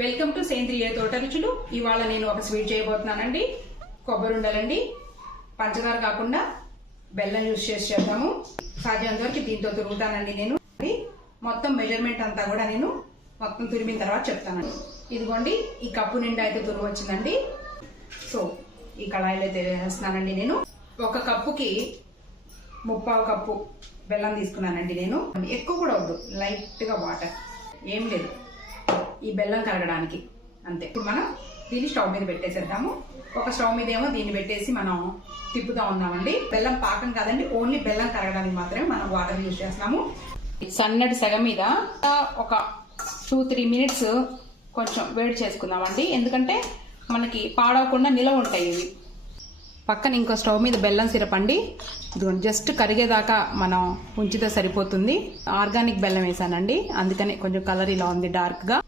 Welcome to సేంద్రియ తోట రుచులు. ఇవాళ నేను ఒక స్వీట్ చేయబోతున్నానండి. కొబ్బరి ఉండలండి. పంచదార కాకుండా బెల్లం యూస్ చేసి చేద్దాము. సాధ్యమైనంత వరకు దీంతో తురుగుతానండి నేను. మొత్తం మెజర్మెంట్ అంతా కూడా నేను మొత్తం తురిమిన తర్వాత చెప్తానండి. ఇదిగోండి, ఈ కప్పు నిండా అయితే తురుగు వచ్చిందండి. సో ఈ కళాయిలో అయితే వేస్తున్నానండి. నేను ఒక కప్పుకి 3/4 కప్పు బెల్లం తీసుకున్నానండి. నేను ఎక్కువ కూడా వద్దు, లైట్ గా వాటర్, ఏం లేదు, ఈ బెల్లం కరగడానికి అంతే. ఇప్పుడు మనం దీన్ని స్టవ్ మీద పెట్టేసేద్దాము. ఒక స్టవ్ మీద ఏమో దీన్ని పెట్టేసి మనం తిప్పుతా ఉన్నామండి. బెల్లం పాకం కాదండి, ఓన్లీ బెల్లం కరగడానికి మాత్రమే మనం వాటర్ యూజ్ చేస్తున్నాము. సన్నటి సగం మీద ఒక 2-3 మినిట్స్ కొంచెం వేడి చేసుకుందామండి. ఎందుకంటే మనకి పాడవకుండా నిలవ ఉంటాయి ఇవి. పక్కన ఇంకో స్టవ్ మీద బెల్లం సిరప్ అండి. జస్ట్ కరిగేదాకా మనం ఉంచితే సరిపోతుంది. ఆర్గానిక్ బెల్లం వేసానండి, అందుకని కొంచెం కలర్ ఇలా ఉంది, డార్క్ గా.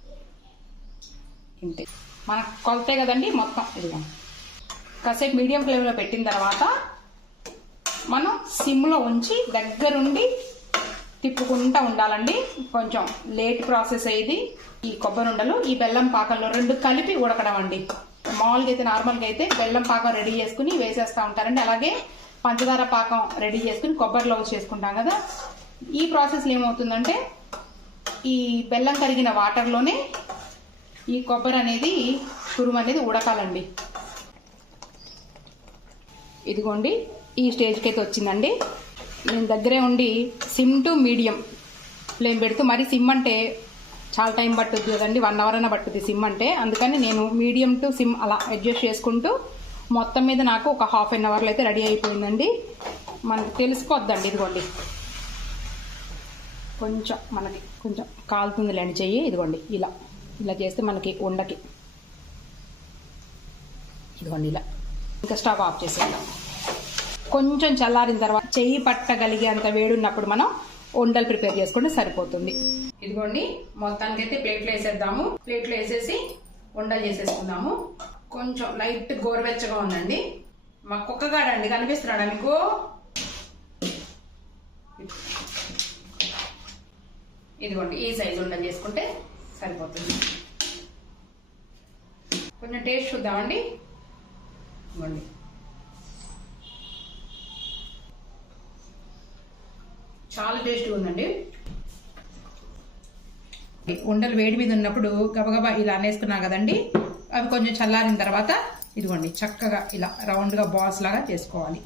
ఇంతే, మనకు కొలతే కదండి మొత్తం. ఇదిగో కాసేపు మీడియం ఫ్లేమ్ లో పెట్టిన తర్వాత మనం సిమ్ లో ఉంచి దగ్గరుండి తిప్పుకుంటా ఉండాలండి. కొంచెం లేట్ ప్రాసెస్ అయ్యింది. ఈ కొబ్బరి ఉండలు ఈ బెల్లం పాకంలో రెండు కలిపి ఉడకడం అండి. మామూలుగా అయితే నార్మల్గా అయితే బెల్లం పాకం రెడీ చేసుకుని వేసేస్తూ ఉంటారండి. అలాగే పంచదార పాకం రెడీ చేసుకుని కొబ్బరిలో చేసుకుంటాం కదా. ఈ ప్రాసెస్లో ఏమవుతుందంటే ఈ బెల్లం కరిగిన వాటర్లోనే ఈ కొబ్బరి అనేది తురుము అనేది ఉడకాలండి. ఇదిగోండి, ఈ స్టేజ్కి అయితే వచ్చిందండి. నేను దగ్గరే ఉండి సిమ్ టు మీడియం ఫ్లేమ్ పెడుతూ, మరి సిమ్ అంటే చాలా టైం పట్టుద్ది కదండి, 1 అవర్ అయినా పట్టుద్ది సిమ్ అంటే. అందుకని నేను మీడియం టు సిమ్ అలా అడ్జస్ట్ చేసుకుంటూ మొత్తం మీద నాకు ఒక ½ అవర్లో అయితే రెడీ అయిపోయిందండి. మనకి తెలిసిపోద్దండి. ఇదిగోండి, కొంచెం మనకి కొంచెం కాలుతుంది లేండి చెయ్యి. ఇదిగోండి, ఇలా ఇలా చేస్తే మనకి ఉండకి, ఇదిగోండి ఇలా. ఇంకా స్టవ్ ఆఫ్ చేసేద్దాం. కొంచెం చల్లారిన తర్వాత చెయ్యి పట్టగలిగేంత వేడున్నప్పుడు మనం ఉండలు ప్రిపేర్ చేసుకుంటే సరిపోతుంది. ఇదిగోండి, మొత్తానికి అయితే ప్లేట్లో వేసేద్దాము. ప్లేట్లో వేసేసి ఉండలు చేసేసుకుందాము. కొంచెం లైట్ గోరువెచ్చగా ఉందండి. మా కుక్కగాడండి, కనిపిస్తున్నాడా మీకు? ఇదిగోండి, ఈ సైజు ఉండలు చేసుకుంటే సరిపోతుంది. కొంచెం టేస్ట్ చూద్దామండి. ఇదిగోండి, చాలా టేస్ట్గా ఉందండి. ఉండలు వేడి మీద ఉన్నప్పుడు గబగబా ఇలా అనేసుకున్నాం కదండి. అవి కొంచెం చల్లారిన తర్వాత ఇదిగోండి చక్కగా ఇలా రౌండ్గా బాల్స్ లాగా చేసుకోవాలి.